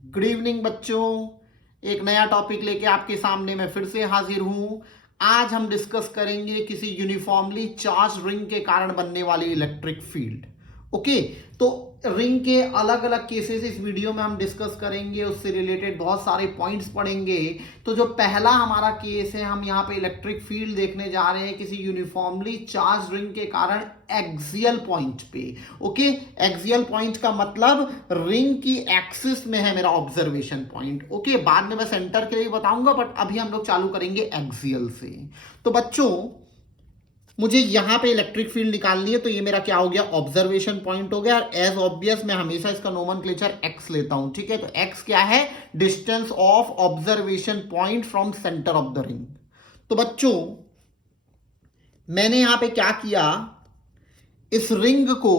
Good evening बच्चों। एक नया टॉपिक लेके आपके सामने मैं फिर से हाजिर हूं। आज हम डिस्कस करेंगे किसी यूनिफॉर्मली चार्ज रिंग के कारण बनने वाली इलेक्ट्रिक फील्ड। ओके, तो रिंग के अलग अलग केसेस इस वीडियो में हम डिस्कस करेंगे, उससे रिलेटेड बहुत सारे पॉइंट्स पढ़ेंगे। तो जो पहला हमारा केस है, हम यहाँ पे इलेक्ट्रिक फील्ड देखने जा रहे हैं किसी यूनिफॉर्मली चार्ज रिंग के कारण एक्सियल पॉइंट पे। ओके, एक्सियल पॉइंट का मतलब रिंग की एक्सिस में है मेरा ऑब्जर्वेशन पॉइंट। ओके, बाद में मैं सेंटर के लिए बताऊंगा, बट अभी हम लोग चालू करेंगे एक्सियल से। तो बच्चों, मुझे यहां पे इलेक्ट्रिक फील्ड निकालनी है, तो ये मेरा क्या हो गया, ऑब्जर्वेशन पॉइंट हो गया। और एज ऑब्वियस मैं हमेशा इसका नोमेनक्लेचर एक्स लेता हूं। ठीक है, तो एक्स क्या है, distance of observation point from centre of the ring. तो बच्चों, मैंने यहां पे क्या किया, इस रिंग को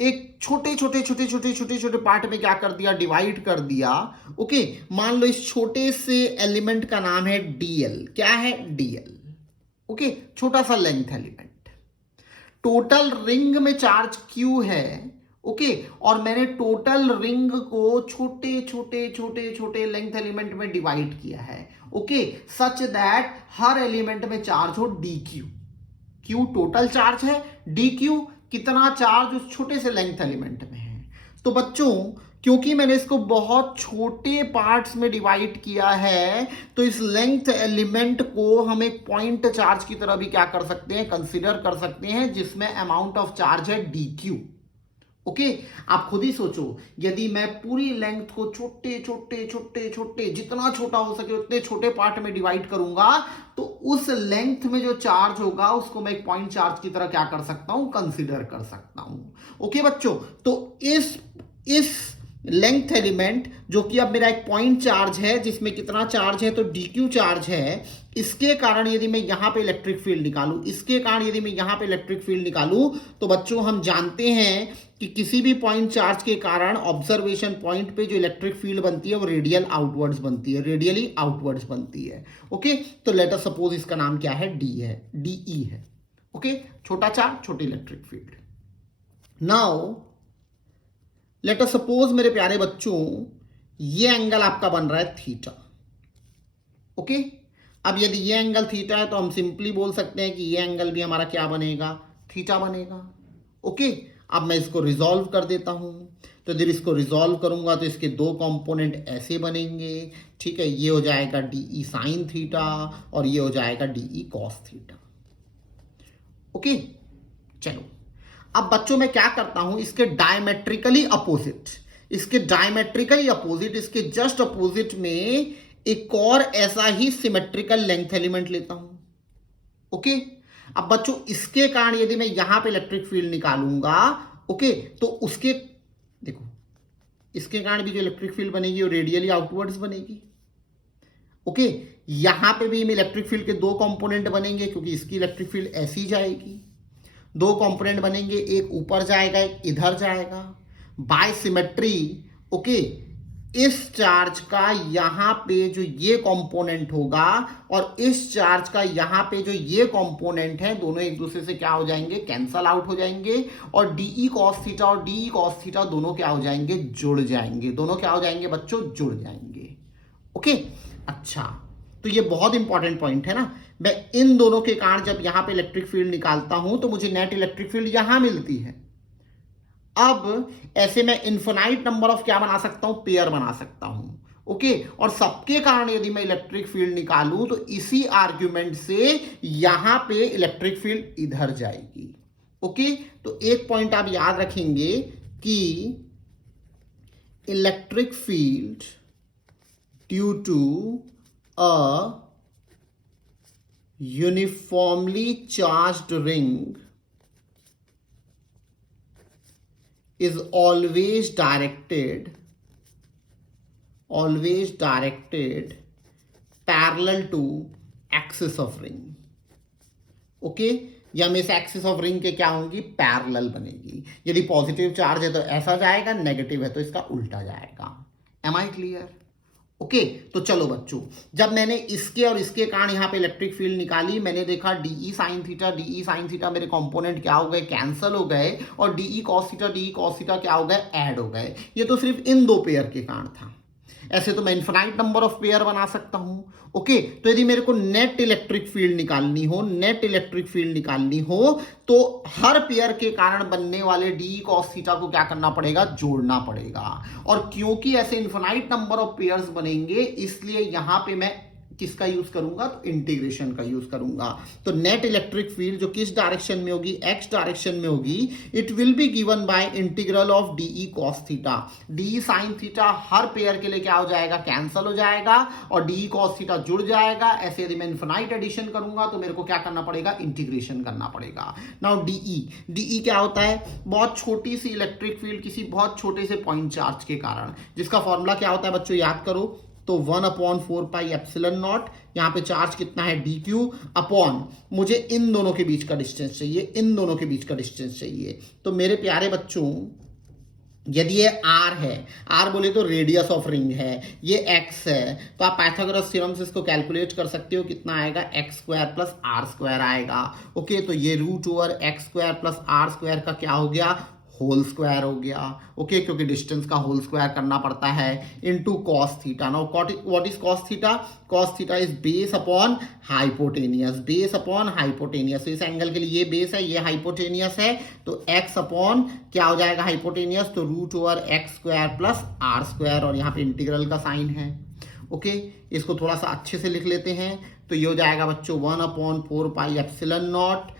एक छोटे छोटे छोटे छोटे छोटे छोटे पार्ट में क्या कर दिया, डिवाइड कर दिया। ओके, मान लो इस छोटे से एलिमेंट का नाम है डीएल। क्या है, डीएल। ओके, छोटा सा लेंथ एलिमेंट। टोटल रिंग में चार्ज क्यू है। ओके, और मैंने टोटल रिंग को छोटे छोटे छोटे छोटे लेंथ एलिमेंट में डिवाइड किया है। Okay, such that her element में चार्ज हो D Q. Q total charge है, डी क्यू कितना चार्ज उस छोटे से लेंथ एलिमेंट में है। तो बच्चों, क्योंकि मैंने इसको बहुत छोटे पार्ट्स में डिवाइड किया है, तो इस लेंथ एलिमेंट को हम एक पॉइंट चार्ज की तरह भी क्या कर सकते हैं, कंसीडर कर सकते हैं, जिसमें अमाउंट ऑफ चार्ज है डी क्यू। ओके, आप खुद ही सोचो, यदि मैं पूरी लेंथ को छोटे छोटे छोटे छोटे, जितना छोटा हो सके उतने छोटे पार्ट में डिवाइड करूंगा, तो उस लेंथ में जो चार्ज होगा उसको मैं एक पॉइंट चार्ज की तरह क्या कर सकता हूं, कंसीडर कर सकता हूं। ओके बच्चों, तो इस लेंथ एलिमेंट जो कि अब मेरा एक पॉइंट चार्ज है, जिसमें कितना चार्ज है, तो dq चार्ज है, इसके कारण यदि मैं यहां पे इलेक्ट्रिक फील्ड निकालूं, इसके कारण यदि मैं यहां पे इलेक्ट्रिक फील्ड निकालूं, तो बच्चों हम जानते हैं कि किसी भी पॉइंट चार्ज के कारण ऑब्जर्वेशन पॉइंट पे जो इलेक्ट्रिक फील्ड बनती है वो रेडियल आउटवर्ड्स बनती है, रेडियली आउटवर्ड्स बनती है। ओके, तो लेट अस सपोज इसका नाम क्या है, डी है, डीई है। ओके, छोटा चार्ज, छोटी electric field. Now let us suppose मेरे प्यारे बच्चों, ये एंगल आपका बन रहा है थीटा। ओके, अब यदि ये एंगल थीटा है, तो हम सिंपली बोल सकते हैं कि ये एंगल भी हमारा क्या बनेगा, थीटा बनेगा। ओके, अब मैं इसको रिजॉल्व कर देता हूं। तो यदि इसको रिजॉल्व करूंगा तो इसके दो कंपोनेंट ऐसे बनेंगे। ठीक है, ये हो जाएगा डीई साइन थीटा और ये हो जाएगा डीई कॉस थीटा। ओके, चलो, अब बच्चों मैं क्या करता हूं, इसके डायमेट्रिकली अपोजिट, इसके जस्ट अपोजिट में एक और ऐसा ही सिमेट्रिकल लेंथ एलिमेंट लेता हूं। ओके, अब बच्चों इसके कारण यदि मैं यहां पे इलेक्ट्रिक फील्ड निकालूंगा, ओके, तो उसके देखो, इसके कारण भी जो इलेक्ट्रिक फील्ड बनेगी वो रेडियली आउटवर्ड्स बनेगी। ओके, यहां पे भी इलेक्ट्रिक फील्ड के दो कंपोनेंट बनेंगे, क्योंकि इसकी इलेक्ट्रिक फील्ड ऐसी जाएगी। दो कंपोनेंट बनेंगे, एक ऊपर जाएगा, एक इधर जाएगा, बाय सिमेट्री। ओके, इस चार्ज का यहां पे जो ये कंपोनेंट होगा और इस चार्ज का यहां पे जो ये कंपोनेंट है, दोनों एक दूसरे से क्या हो जाएंगे, कैंसल आउट हो जाएंगे। और डीई कॉस थीटा और डीई कॉस थीटा दोनों क्या हो जाएंगे, जुड़ जाएंगे। दोनों क्या हो जाएंगे बच्चों, जुड़ जाएंगे। ओके, अच्छा, तो ये बहुत इंपॉर्टेंट पॉइंट है ना। मैं इन दोनों के कारण जब यहां पे इलेक्ट्रिक फील्ड निकालता हूं, तो मुझे नेट इलेक्ट्रिक फील्ड यहां मिलती है। अब ऐसे मैं इन्फिनाइट नंबर ऑफ क्या बना सकता हूं, पेयर बना सकता हूं। ओके, और सबके कारण यदि मैं इलेक्ट्रिक फील्ड निकालूं, तो इसी आर्ग्यूमेंट से यहां पे इलेक्ट्रिक फील्ड इधर जाएगी। ओके, तो एक पॉइंट आप याद रखेंगे कि electric field due to a uniformly charged ring is always directed parallel to axis of ring. Okay, या इस एक्सिस ऑफ रिंग के क्या होंगी, पैरेलल बनेगी। यदि पॉजिटिव चार्ज है तो ऐसा जाएगा, नेगेटिव है तो इसका उल्टा जाएगा। M I clear? ओके, तो चलो बच्चों, जब मैंने इसके और इसके कारण यहां पे इलेक्ट्रिक फील्ड निकाली, मैंने देखा डीई साइन थीटा मेरे कंपोनेंट क्या हो गए, कैंसल हो गए, और डीई कॉस थीटा क्या हो गए, ऐड हो गए। ये तो सिर्फ इन दो पेयर के कारण था। ऐसे तो मैं इन्फिनाइट नंबर ऑफ पेयर बना सकता हूं। ओके, तो यदि मेरे को नेट इलेक्ट्रिक फील्ड निकालनी हो, नेट इलेक्ट्रिक फील्ड निकालनी हो, तो हर पेयर के कारण बनने वाले डी कॉस थीटा को क्या करना पड़ेगा, जोड़ना पड़ेगा। और क्योंकि ऐसे इन्फिनाइट नंबर ऑफ पेयर्स बनेंगे, इसलिए यहां पे मैं किसका यूज करूंगा, तो इंटीग्रेशन का यूज करूंगा। तो नेट इलेक्ट्रिक फील्ड जो किस डायरेक्शन में होगी, एक्स डायरेक्शन में होगी, it will be given by integral of dE cos theta. DE sine theta हर पेयर के लिए क्या हो जाएगा, कैंसल हो जाएगा, और डीई कॉस थीटा जुड़ जाएगा। ऐसे यदि मैं इनफिनाइट एडिशन करूंगा तो मेरे को क्या करना पड़ेगा, इंटीग्रेशन करना पड़ेगा। नाउ डीई क्या होता है, बहुत छोटी सी इलेक्ट्रिक फील्ड किसी बहुत छोटे से पॉइंट चार्ज के कारण, जिसका फॉर्मूला क्या होता है बच्चों, याद करो। तो 1/4πε0, यहां पे चार्ज कितना है, dq, अपॉन मुझे इन दोनों के बीच का डिस्टेंस चाहिए, इन दोनों के बीच का डिस्टेंस चाहिए। तो मेरे प्यारे बच्चों, यदि ये r है, r बोले तो रेडियस ऑफ रिंग है, ये x है, तो आप पाइथागोरस थ्योरम से इसको कैलकुलेट कर सकते हो, कितना आएगा, x² प्लस r² आएगा। ओके, तो ये √x² प्लस r² का क्या हो गया, होल स्क्वायर हो गया। ओके, क्योंकि डिस्टेंस का होल स्क्वायर करना पड़ता है, into cos theta. Now what is cos theta, cos theta is base upon hypotenuse, base upon hypotenuse. तो इस एंगल के लिए ये बेस है, ये हाइपोटेनियस है, तो x अपॉन क्या हो जाएगा, हाइपोटेनियस, तो √x² प्लस r², और यहाँ पे इंटीग्रल का साइन है। ओके, इसको थोड़ा सा अच्छे से लिख लेते हैं, तो ये हो जाएगा बच्चों 1/4πε0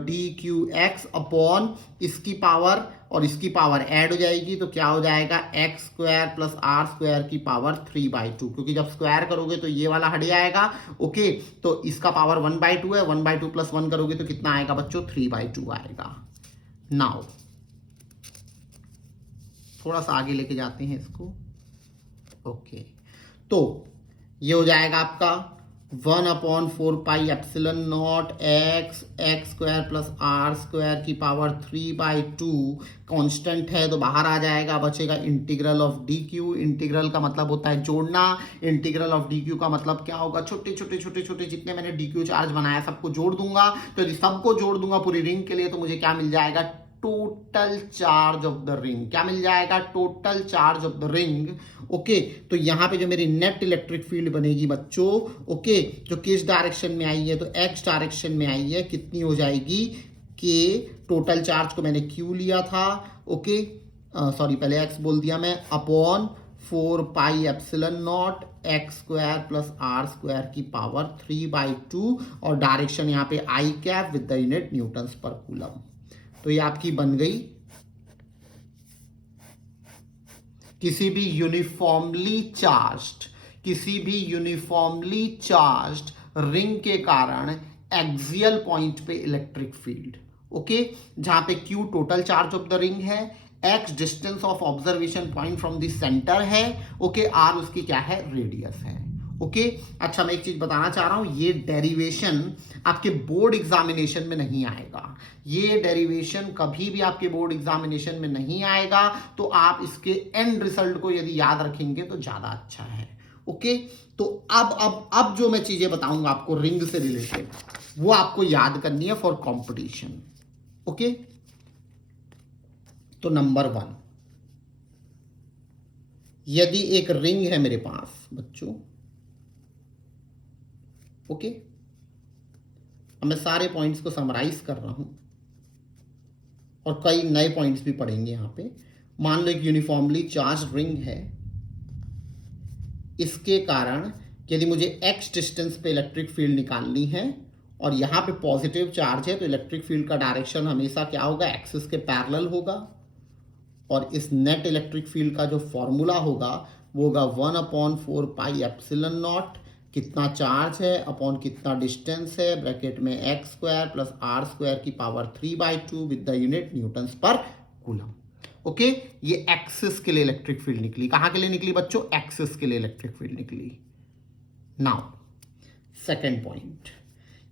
dqx अपॉन इसकी पावर और इसकी पावर ऐड हो जाएगी, तो क्या हो जाएगा, x² प्लस r² की पावर 3/2, क्योंकि जब स्क्वायर करोगे तो ये वाला हट जाएगा। ओके, तो इसका पावर 1/2 है, 1/2 प्लस 1 करोगे तो कितना आएगा बच्चों, 3/2 आएगा। नाउ थोड़ा सा आगे लेके जाते हैं इसको। ओके, तो ये हो जाएगा आपका 1/4πε0 x² प्लस r² की पावर 3/2, कांस्टेंट है तो बाहर आ जाएगा, बचेगा इंटीग्रल ऑफ dq। इंटीग्रल का मतलब होता है जोड़ना, इंटीग्रल ऑफ dq का मतलब क्या होगा, छोटे छोटे छोटे छोटे जितने मैंने dq चार्ज बनाया सबको जोड़ दूंगा। तो यदि सबको जोड़ दूंगा पूरी रिंग के लिए, तो मुझे क्या मिल जाएगा, total charge of the ring. क्या मिल जाएगा, total charge of the ring. Okay, तो यहां पे जो मेरी नेट इलेक्ट्रिक फील्ड बनेगी बच्चों, ओके, जो किस डायरेक्शन में आई है, तो एक्स डायरेक्शन में आई है, कितनी हो जाएगी, के टोटल चार्ज को मैंने क्यू लिया था, ओके, सॉरी पहले एक्स बोल दिया मैं, अपॉन 4πε0 x² प्लस r² की पावर 3/2, और डायरेक्शन यहाँ पे आई कैप with the unit newtons per coulomb. तो ये आपकी बन गई किसी भी यूनिफॉर्मली चार्ज्ड रिंग के कारण एक्सियल पॉइंट पे इलेक्ट्रिक फील्ड। ओके, जहां पे Q total charge of the ring है, x distance of observation point from the centre है, ओके, r उसकी क्या है, रेडियस है। ओके, अच्छा मैं एक चीज बताना चाह रहा हूं, ये डेरिवेशन आपके बोर्ड एग्जामिनेशन में नहीं आएगा, ये डेरिवेशन कभी भी आपके बोर्ड एग्जामिनेशन में नहीं आएगा, तो आप इसके एंड रिजल्ट को यदि याद रखेंगे तो ज्यादा अच्छा है। ओके, तो अब जो मैं चीजें बताऊंगा आपको रिंग से रिलेटेड, वो आपको याद करनी है फॉर कंपटीशन। ओके, तो नंबर 1, यदि एक रिंग है मेरे पास बच्चों, ओके, अब मैं सारे पॉइंट्स को समराइज कर रहा हूं और कई नए पॉइंट्स भी पढ़ेंगे यहां पे। मान लो एक यूनिफॉर्मली चार्ज रिंग है, इसके कारण यदि मुझे x डिस्टेंस पे इलेक्ट्रिक फील्ड निकालनी है और यहां पे पॉजिटिव चार्ज है, तो इलेक्ट्रिक फील्ड का डायरेक्शन हमेशा क्या होगा, एक्सिस के पैरेलल होगा, और इस नेट इलेक्ट्रिक फील्ड का जो फॉर्मूला होगा वो होगा 1/4πε0, कितना चार्ज है अपॉन कितना डिस्टेंस है, ब्रैकेट में x² प्लस r² की power 3/2 with the unit newtons per coulomb. Okay, ये एक्सिस के लिए इलेक्ट्रिक फील्ड निकली। कहां के लिए निकली बच्चों, एक्सिस के लिए इलेक्ट्रिक फील्ड निकली। नाउ सेकेंड पॉइंट,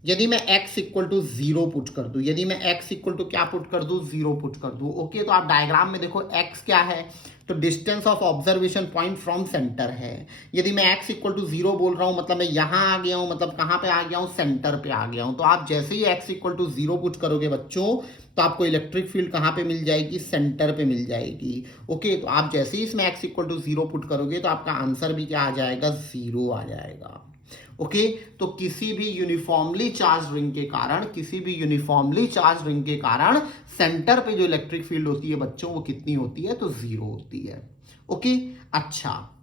यदि मैं x इक्वल टू 0 पुट कर दूं, यदि मैं x इक्वल टू क्या पुट कर दूं, 0 पुट कर दूं, ओके, तो आप डायग्राम में देखो x क्या है, तो distance of observation point from centre है। यदि मैं x इक्वल टू 0 बोल रहा हूं मतलब मैं यहां आ गया हूं, मतलब कहां पे आ गया हूं, सेंटर पे आ गया हूं। तो आप जैसे ही x इक्वल टू 0 पुट करोगे बच्चों तो आपको इलेक्ट्रिक फील्ड कहां पे मिल जाएगी, सेंटर पे मिल जाएगी। ओके, तो आप जैसे ही इसमें x इक्वल टू 0 पुट करोगे तो आपका आंसर भी क्या आ जाएगा, 0 आ जाएगा। ओके, तो किसी भी यूनिफॉर्मली चार्ज रिंग के कारण, किसी भी यूनिफॉर्मली चार्ज रिंग के कारण सेंटर पे जो इलेक्ट्रिक फील्ड होती है बच्चों वो कितनी होती है, तो 0 होती है। ओके, अच्छा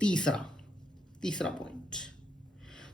तीसरा पॉइंट,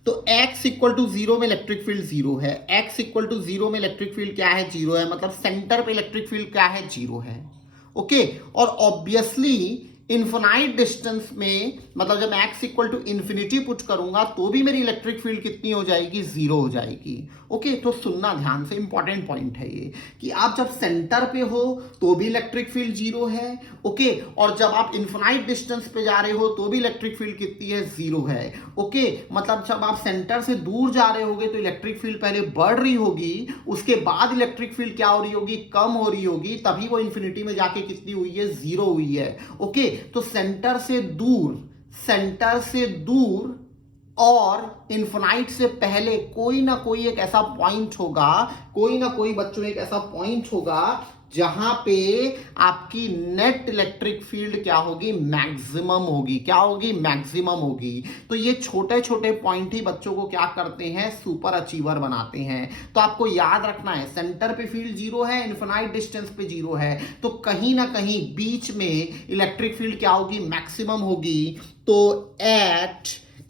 तो x इक्वल टू 0 में इलेक्ट्रिक फील्ड 0 है, x इक्वल टू 0 में इलेक्ट्रिक फील्ड क्या है, 0 है, मतलब सेंटर पे इलेक्ट्रिक फील्ड क्या है, 0 है। ओके, और ऑब्वियसली इन्फिनाइट डिस्टेंस में मतलब जब x equal to infinity put करूंगा तो भी मेरी इलेक्ट्रिक फील्ड कितनी हो जाएगी, 0 हो जाएगी। ओके, तो सुनना ध्यान से, इंपॉर्टेंट पॉइंट है ये कि आप जब सेंटर पे हो तो भी इलेक्ट्रिक फील्ड 0 है। ओके, और जब आप इन्फिनाइट डिस्टेंस पे जा रहे हो तो भी इलेक्ट्रिक फील्ड कितनी है, 0 है। ओके, मतलब जब आप सेंटर से दूर जा रहे होगे तो इलेक्ट्रिक फील्ड पहले बढ़ रही होगी, उसके बाद इलेक्ट्रिक फील्ड क्या हो रही होगी, कम हो रही होगी, तभी वो इन्फिनिटी में जाके कितनी हुई है, 0 हुई है। ओके, तो सेंटर से दूर और इन्फिनाइट से पहले कोई ना कोई एक ऐसा पॉइंट होगा, कोई ना कोई बच्चों एक ऐसा पॉइंट होगा जहां पे आपकी नेट इलेक्ट्रिक फील्ड क्या होगी, मैक्सिमम होगी। क्या होगी, मैक्सिमम होगी। तो ये छोटे छोटे पॉइंट ही बच्चों को क्या करते हैं, सुपर अचीवर बनाते हैं। तो आपको याद रखना है सेंटर पे फील्ड 0 है, इन्फिनाइट डिस्टेंस पे 0 है, तो कहीं ना कहीं बीच में इलेक्ट्रिक फील्ड क्या होगी, मैक्सिमम होगी। तो at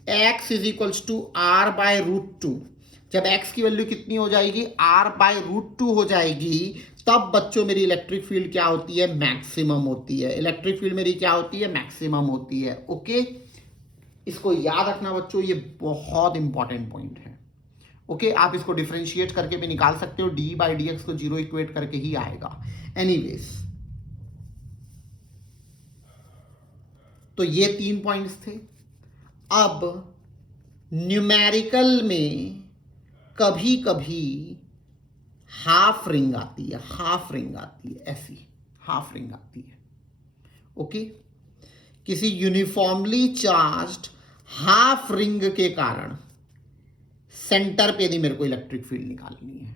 x is equals to r by root 2, जब x की वैल्यू कितनी हो जाएगी, r बाय रूट 2 हो जाएगी, तब बच्चों मेरी इलेक्ट्रिक फील्ड क्या होती है, मैक्सिमम होती है। इलेक्ट्रिक फील्ड मेरी क्या होती है, मैक्सिमम होती है। ओके, इसको याद रखना बच्चों, ये बहुत इंपॉर्टेंट पॉइंट है। ओके, आप इसको डिफरेंशिएट करके भी निकाल सकते हो, डी बाई डी एक्स को 0 इक्वेट करके ही आएगा। एनीवेज, तो ये 3 पॉइंट्स थे। अब न्यूमेरिकल में कभी कभी हाफ रिंग आती है, ऐसी हाफ रिंग आती है। ओके, किसी यूनिफॉर्मली चार्ज्ड हाफ रिंग के कारण सेंटर पे यदि मेरे को इलेक्ट्रिक फील्ड निकालनी है।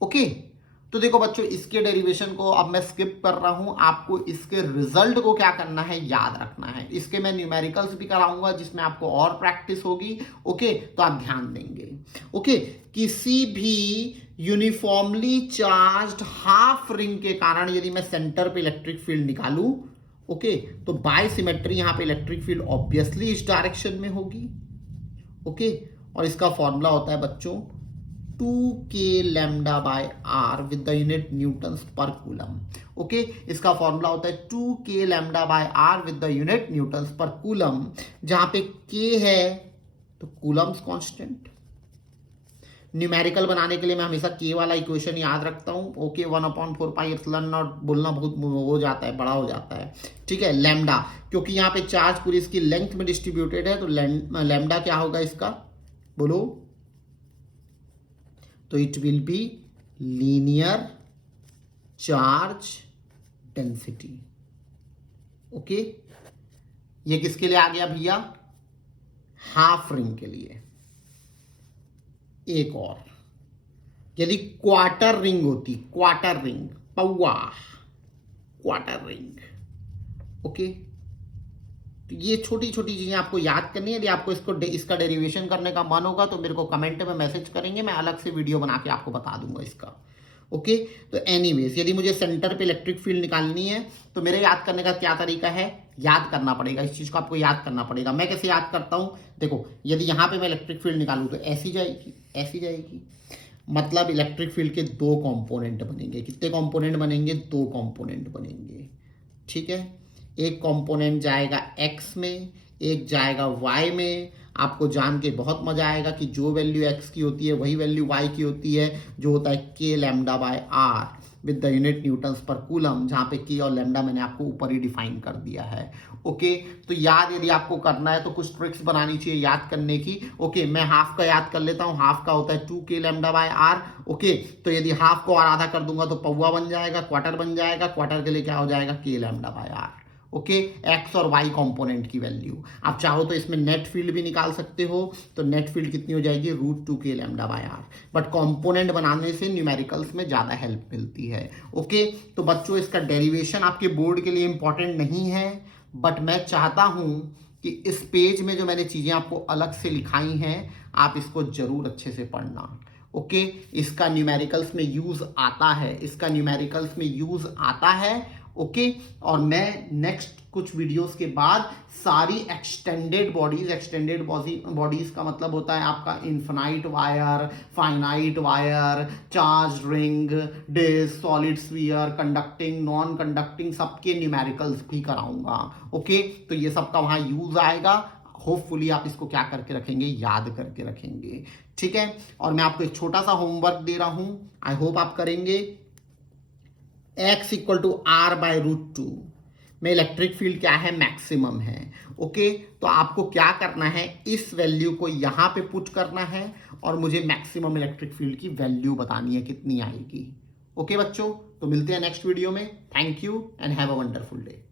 ओके, तो देखो बच्चों, इसके डेरिवेशन को अब मैं स्किप कर रहा हूं, आपको इसके रिजल्ट को क्या करना है, याद रखना है। इसके मैं न्यूमेरिकल्स भी कराऊंगा जिसमें आपको और प्रैक्टिस होगी। ओके, तो आप ध्यान देंगे। ओके, किसी भी यूनिफॉर्मली चार्ज्ड हाफ रिंग के कारण यदि मैं सेंटर पे इलेक्ट्रिक फील्ड निकालूं, ओके, तो बाय सिमेट्री यहां पे इलेक्ट्रिक फील्ड ऑब्वियसली इस डायरेक्शन में होगी। ओके, और इसका फॉर्मूला होता है बच्चों 2k lambda bye r with the unit newtons per coulomb. Okay, इसका फॉर्मूला होता है 2k lambda bye r with the unit newtons per coulomb, जहां पे k है तो कूलम्स कांस्टेंट। न्यूमेरिकल बनाने के लिए मैं हमेशा k वाला इक्वेशन याद रखता हूं। ओके, 1/4 पाई एप्सिलॉन नॉट बोलना बहुत हो जाता है, बड़ा हो जाता है। ठीक है, लैम्डा, क्योंकि यहाँ पे चार्ज पूरी इसकी लेंथ में डिस्ट्रीब्यूटेड है, तो लैम्डा क्या होगा इसका, बोलो, तो it will be linear charge density. Okay, ये किसके लिए आ गया भैया, हाफ रिंग के लिए। एक और, यदि क्वार्टर रिंग होती, क्वार्टर रिंग, पौवा क्वार्टर रिंग। ओके, तो ये छोटी छोटी चीजें आपको याद करनी है। यदि आपको इसका डेरिवेशन करने का मन होगा तो मेरे को कमेंट में मैसेज करेंगे, मैं अलग से वीडियो बना के आपको बता दूंगा इसका। ओके, तो एनीवेज, यदि मुझे सेंटर पे इलेक्ट्रिक फील्ड निकालनी है तो मेरे याद करने का क्या तरीका है, याद करना पड़ेगा, इस चीज को आपको याद करना पड़ेगा। मैं कैसे याद करता हूं, देखो, यदि यहां पे मैं इलेक्ट्रिक फील्ड निकालूं तो ऐसी जाएगी, मतलब इलेक्ट्रिक फील्ड के 2 कंपोनेंट बनेंगे। कितने कंपोनेंट बनेंगे, 2 कंपोनेंट बनेंगे। ठीक है, एक कंपोनेंट जाएगा x में, एक जाएगा y में। आपको जान के बहुत मजा आएगा कि जो वैल्यू x की होती है वही वैल्यू y की होती है, जो होता है k lambda bye r with the unit newtons per coulomb, जहाँ पे के और लैम्डा मैंने आपको ऊपर ही डिफाइन कर दिया है। ओके, तो याद यदि आपको करना है तो कुछ ट्रिक्स बनानी चाहिए याद करने की। ओके, मैं हाफ का याद कर लेता हूँ। हाफ का होता है 2k lambda by r. Okay, तो यदि हाफ को और आधा कर दूंगा तो पौवा बन जाएगा, क्वार्टर बन जाएगा, क्वार्टर के लिए क्या हो जाएगा, k lambda by r. Okay, X और वाई कंपोनेंट की वैल्यू आप चाहो तो इसमें नेट फील्ड भी निकाल सकते हो, तो नेट फील्ड कितनी हो जाएगी, √2k lambda by r. But component बनाने से न्यूमेरिकल्स में ज़्यादा हेल्प मिलती है। ओके, तो बच्चों इसका डेरिवेशन आपके बोर्ड के लिए इंपॉर्टेंट नहीं है, बट मैं चाहता हूं कि इस पेज में जो मैंने चीज़ें आपको अलग से लिखाई हैं आप इसको जरूर अच्छे से पढ़ना। ओके, इसका न्यूमेरिकल्स में यूज आता है, इसका न्यूमेरिकल्स में यूज आता है। ओके, और मैं नेक्स्ट कुछ वीडियोस के बाद सारी एक्सटेंडेड बॉडीज का मतलब होता है आपका infinite wire, finite wire, charge ring, disc, solid sphere, conducting, non conducting, सबके न्यूमेरिकल्स भी कराऊंगा। ओके, तो ये सबका वहां यूज आएगा। होपफुली आप इसको क्या करके रखेंगे, याद करके रखेंगे। ठीक है, और मैं आपको एक छोटा सा होमवर्क दे रहा हूं, आई होप आप करेंगे। x equal to r by √2 में इलेक्ट्रिक फील्ड क्या है, मैक्सिमम है। ओके, तो आपको क्या करना है, इस वैल्यू को यहां पे पुट करना है और मुझे मैक्सिमम इलेक्ट्रिक फील्ड की वैल्यू बतानी है कितनी आएगी। ओके बच्चों, तो मिलते हैं नेक्स्ट वीडियो में। Thank you and have a wonderful day.